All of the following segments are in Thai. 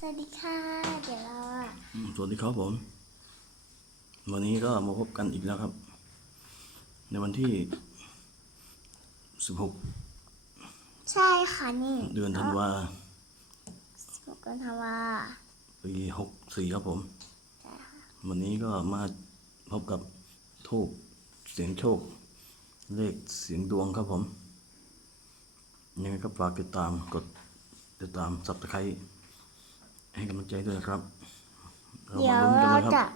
สวัสดีค่ะ เดี๋ยวเราอะอืมสวัสดีครับผม วันนี้ก็มาพบกันอีกแล้วครับ ในวันที่16ใช่ค่ะนี่เดือนธันวาสุกกันทว่าปี64ครับผมใช่ค่ะวันนี้ก็มาพบกับทูบเสียงโชค เลขเสียงดวงครับผมยังไงก็ฝากติดตามกดติดตามสับตะไคร้ ให้กำลังใจด้วยนะครับเราเดี๋ยมาวลุ้นกันเรานะครับ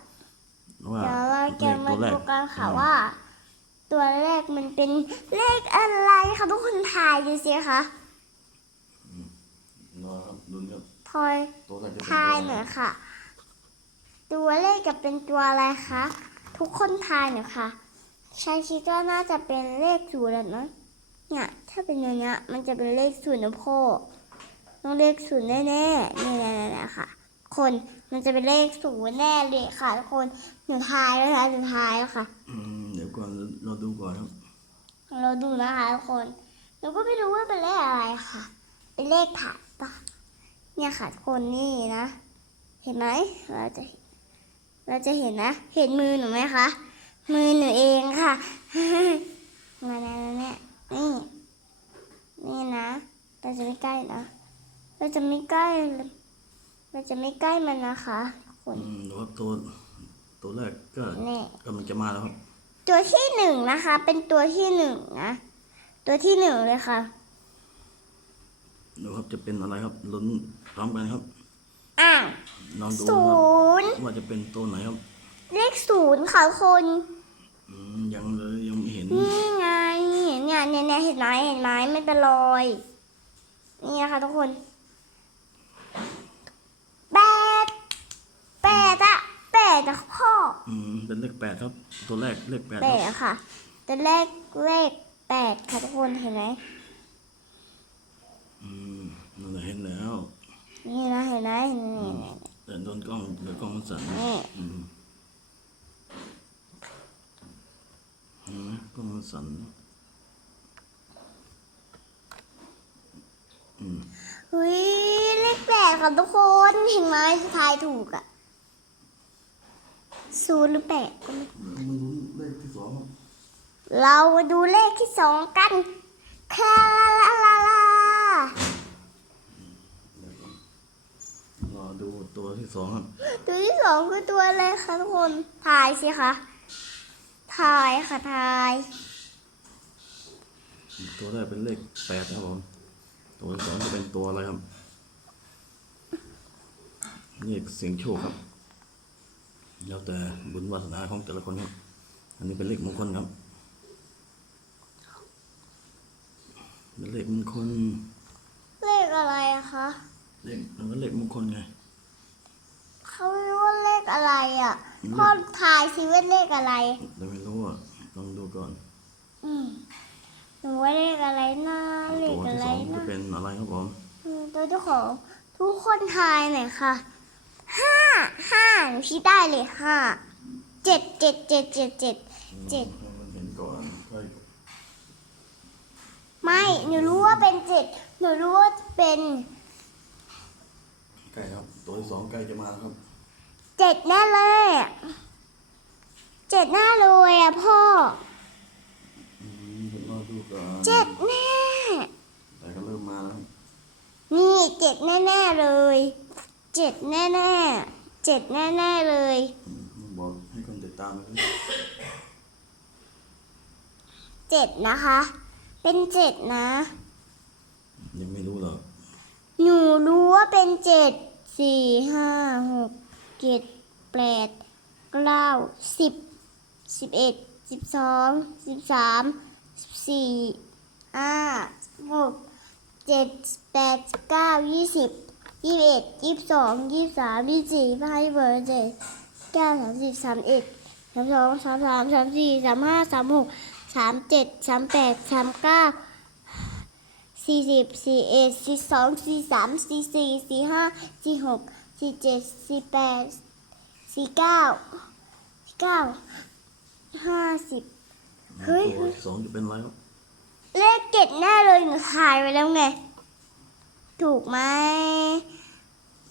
จะว่าเดี๋ยวเราเลจะขมาตัวแรกดูกันค่ะอืมว่า ตัวเลขมันเป็นเลขอะไรคะทุกคนทายดูสิคะรอครับลุ้นครับทอยตัวแรกจะเป็นทายตัวหอะไรน่อยค่ะ ตัวเลขจะเป็นตัวอะไรคะทุกคนทายหน่อยค่ะชายคิดว่าน่าจะเป็นเลขศูนย์แหละเนอะเนี่ยถ้าเป็นอย่างเนี้ยมันจะเป็นเลขศูนย์นะพ่อ ต้องเลขศูนย์แน่ๆนี่ๆๆๆค่ะ คนมันจะเป็นเลขศูนย์แน่เลยค่ะทุกคนหนูทายแล้วค่ะหนูทายแล้วค่ะ อืมเดี๋ยวก่อนเราดูก่อนครับเราดูนะคะทุกคนเราก็ไม่รู้ว่าเป็นเลขอะไรค่ะ เป็นเลขถาดปะเนี่ยค่ะทุกคนนี่นะ เห็นไหมเราจะเห็นเราจะเห็นนะ เห็นมือหนูไหมคะ มือหนูเองค่ะ มาแล้วเนี่ยนี่ นี่นะเราจะไม่ใกล้นะ เราจะไม่ใกล้เราจะไม่ใกล้มันนะคะทุกคนอืมดูครับตัวตัวแรกก็นี่กำลังจะมาแล้วครับ ตัวที่หนึ่งนะคะ เป็นตัวที่หนึ่งนะ ตัวที่หนึ่งเลยค่ะ ดูครับจะเป็นอะไรครับลุ้นพร้อมกันครับอะลองดูศูนะครับนย์ว่าจะเป็นตัวไหนครับ เลขศูนย์ค่ะคนอืมยังเลยยังไม่เห็นนี่ไงเนี่ยเนี่ยเนี่ยเห็นไหมเห็นไหมไม่เป็นรอย นี่นะคะทุกคนแปดแปดอะแปดอะพ่ ออืมเป็นเลขแปดครับ ตัวแรกเลขแปดแปคดรับอะค่ะแต่เลขเลขแปดค่ะทุกคนเห็นไหมอืมนั่นแหละเห็นแล้วนี่นะเห็นไหมนี่นี่แต่โดนกล้องเดี๋ยวกล้องมันสั่นนี่อืมเห็นไหมกล้องมันสั่นอืมเฮ้ยเลขแปดค่ะทุกคนเห็นไหมทายถูกอะ ศูนย์หรือแปดก็ไม่มันลุ้นเลขที่สองครับเรามาดูเลขที่สองกันคาลาลาลารอดูตัวที่สองครับตัวที่สองคือตัวอะไรคะทุกคนทายสิคะทายค่ะทาย ตัวแรกเป็นเลขแปดนะครับผมตัวที่สองจะเป็นตัวอะไรครับนี่เสียงโชคครับ แล้วแต่บุญวาสนาของแต่ละคนครับ อันนี้เป็นเลขมงคลครับ เป็นเลขมงคล เลขอะไรอะคะ เลขมันก็เลขมงคลไง เขาไม่รู้ว่าเลขอะไรอะพ่อทายสิว่าเลขอะไรแต่ไม่รู้อะต้องดูก่อน อืมหนูว่าเลขอะไรนะเลตัขวอะที่ไรสองจะนะเป็นอะไรครับผมอืมตัวเจ้าของทุกคนทายหน่อยค่ะ ห้าห้าหนูคิดได้เลยห้าเจ็ดเจ็ดเจ็ดเจ็ดเจ็ด เจ็ดให้มันเห็นก่อนค่อยไม่หนูรู้ว่าเป็นเจ็ดหนูรู้ว่าเป็นใกล้ครับ ตัวที่สองใกล้จะมาแล้วครับ เจ็ดแน่เลยอะเจ็ดแน่เลยอะพ่ออืมเดี๋ยวรอดูก่อนเจ็ดแน่ แต่ก็เริ่มมาแล้วครับนี่เจ็ดแน่ๆเลย เจ็ดแน่ๆเจ็ดแน่ๆเลยอืมบอกให้คนติดตามเลยเจ็ดนะคะ เป็นเจ็ดนะ ยังไม่รู้หรอกหนูรู้ว่าเป็นเจ็ดสี่ห้าหกเจ็ดแปดเก้าสิบสิบเอ็ดสิบสองสิบสามสิบสี่ห้าหกเจ็ดแปดเก้ายี่สิบ ยี่สิบเอ็ดยี่สิบสองยี่สิบสามยี่สิบสี่ยี่สิบห้ายี่สิบหกยี่สิบเจ็ดเก้าสามสิบสามเอ็ดสามสองสามสามสามสี่สามห้าสามหกสามเจ็ดสามแปดสามเก้าสี่สิบสี่เอ็ดสี่สองสี่สามสี่สี่สี่ห้าสี่หกสี่เจ็ดสี่แปดสี่เก้าสี่เก้าห้าสิบเฮ้ยตัวที่สองจะเป็นอะไรครับเลขเจ็ดแน่เลยหนูถ่ายไว้แล้วไง ถูกไหม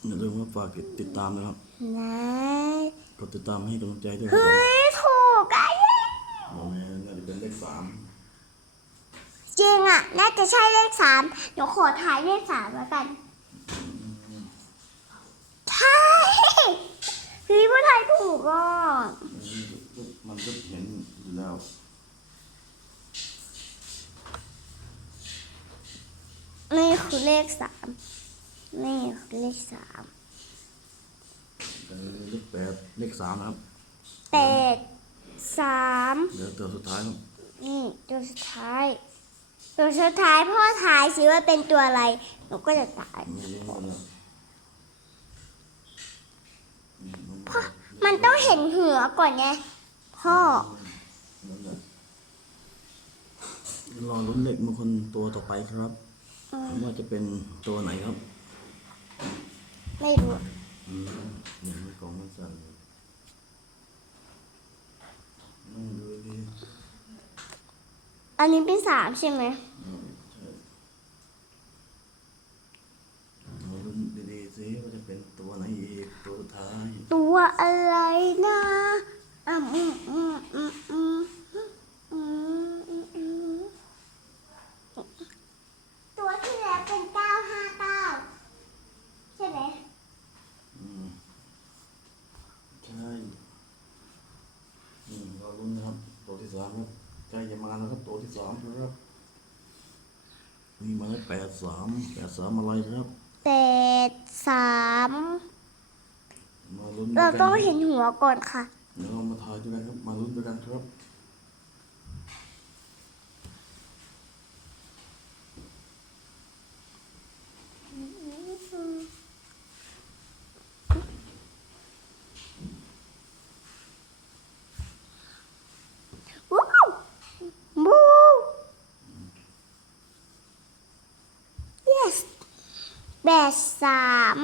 อย่าลืมว่าฝากติดตามนะครับนะกดติดตามให้กำลังใจด้วยครับเฮ้ผมยถูกอะโอ้แม่น่าจะเป็นเลขสามจริงอะ น่าจะใช่เลขสามเดี๋ยวขอถ่ายเลขสามแล้วกันใช่เฮ้ยว่าถ่ายถูกอะมันก็เห็นอยู่แล้ว นี่ คือเลขสามนี่คือเลขสามเป็นเลขแปดเลขสามนะครับแปดสามเดี๋ยวตัวสุดท้ายครับนี่ตัวสุดท้าย ตัวสุดท้ายพ่อทายสิว่าเป็นตัวอะไรหนูก็จะตายไม่รู้กันนะพ่อมันต้องเห็นหัวก่อนไงพ่อนั่นแหละรอลุ้นเลขมงคลตัวต่อไปครับ ว่าจะเป็นตัวไหนครับไม่รู้อืมเนี่ยมันกล่องมันสั่นนั่งดูดิอันนี้เป็นสามใช่ไหมอืมใช่เอาลุ้นดีๆสิว่าจะเป็นตัวไหนอีกตัวสุดท้าย ตัวอะไรนะอืมอืมอืมอืมอืมอืมอืมอืมตัวที่แล้วเป็นเก้าห้าเก้าใช่ไหม อืมใช่อืมรอลุ้นนะครับ ตัว ที่สามครับใกล้จะมาแล้วครับตัวที่สามครับมีมาแล้วแปดสามแปดสามอะไรครับแปดสามมาลุ้นด้เราวยกัต้องนเห็นหัวก่อนค่ะ เดี๋ยวเรามาทายด้วยกันครับ มาลุ้นด้วยกันครับ วู้วู้ yes แปดสาม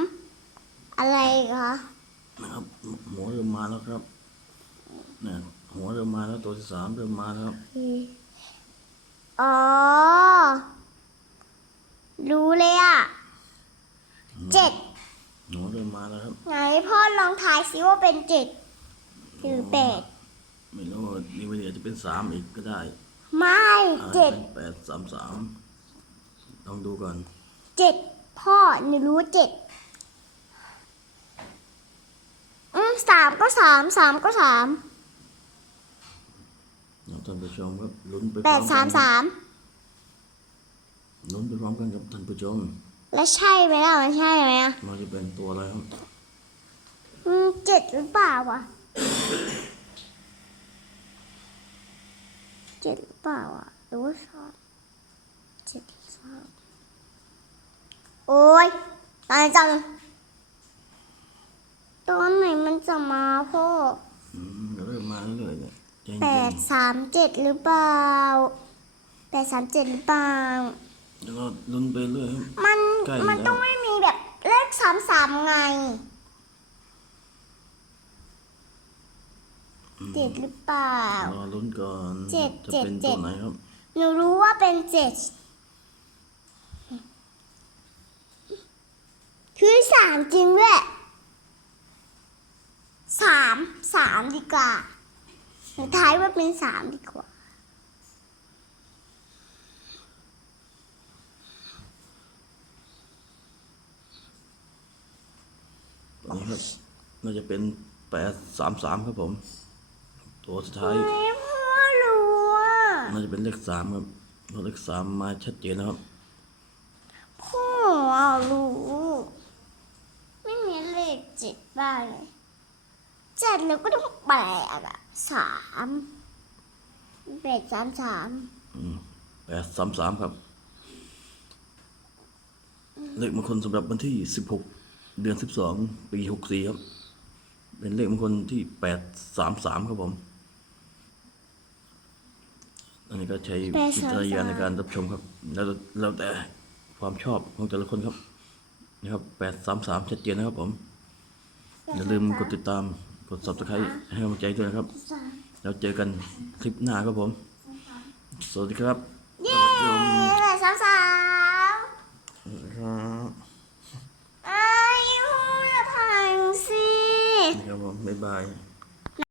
อะไรคะนะครับหัวเริ่มมาแล้วครับเนี่ยหัวเริ่มมาแล้วตัวที่สามเริ่มมาแล้วครับอ๋อ รู้เลยอะเจ็ดหัวเริ่มมาแล้วครับ ไหนพ่อลองทายซิว่าเป็นเจ็ดหรือแปดไม่รู้ว่านี่วันนี้อาจจะเป็นสามอีกก็ได้ ไม่อาจจะเจ็ดเป็นแปดสามสามลองดูก่อนเจ็ด พ่อหนูรู้เจ็ดอืมสามก็สามสามก็สามเดี๋ยวท่านผู้ชมครับลุ้นไปแปดพร้อสามกันสามลุ้นไปพร้อมกันครับท่านผู้ชม แล้วใช่ไหมล่ะมันใช่ไหมอะว่าจะเป็นตัวอะไรครับอืมเจ็ดหรือเปล่าวะเจ็ดหรือเปล่าอะหรือว่าสามเจ็ดสาม โอ้ยตายจังตอนไหนมันจะมาพ่ออืมเริ่มมาเรื่อยๆเนี่ยใจแปเย็ดนสามเจ็ดหรือเปล่าแปดสามเจ็ดหรือเปล่าๆแล้วก็ลุ้นไปเรื่อยครับมันใกล้มันแล้วต้องไม่มีแบบเลขสามสามไงเจ็ดหรือเปล่ารอลุ้นก่อนเจ็ดจะเจ็ดเป็นเจ็ตัดวไหนครับหนูรู้ว่าเป็นเจ็ด คือสามจริงด้วยสามสามดีกว่าหนูทายว่าเป็นสามดีกว่าตัวนี้ครับน่าจะเป็นแปดสามสามครับผม ตัวสุดท้ายไม่พ่อรู้อะน่าจะเป็นเลขสามครับเพราะเลขสามมาชัดเจนนะครับ พ่อรู้ ไม่มีเลขเจ็ดบ้างเลยเจ็ดแล้วก็ต้องแปดอะสามแปดสามสามแปดสามสามครับ เลขมงคลสำหรับวันที่สิบหกเดือนสิบสองปีหกสี่ครับ เป็นเลขมงคลที่แปดสามสามครับผมอันนี้ก็ใช้วิจารณญาณในการรับชมครับ แล้วแล้วแต่ความชอบของแต่ละคนครับ นะครับแปดสามสามชัดเจนนะครับผม อย่าลืมกดติดตาม กด subscribe ให้กำลังใจด้วยนะครับ แล้วเจอกันคลิปหน้าครับผม สวัสดีครับเย้สาวสาวครับอายุพังสิครับผมบ๊ายบาย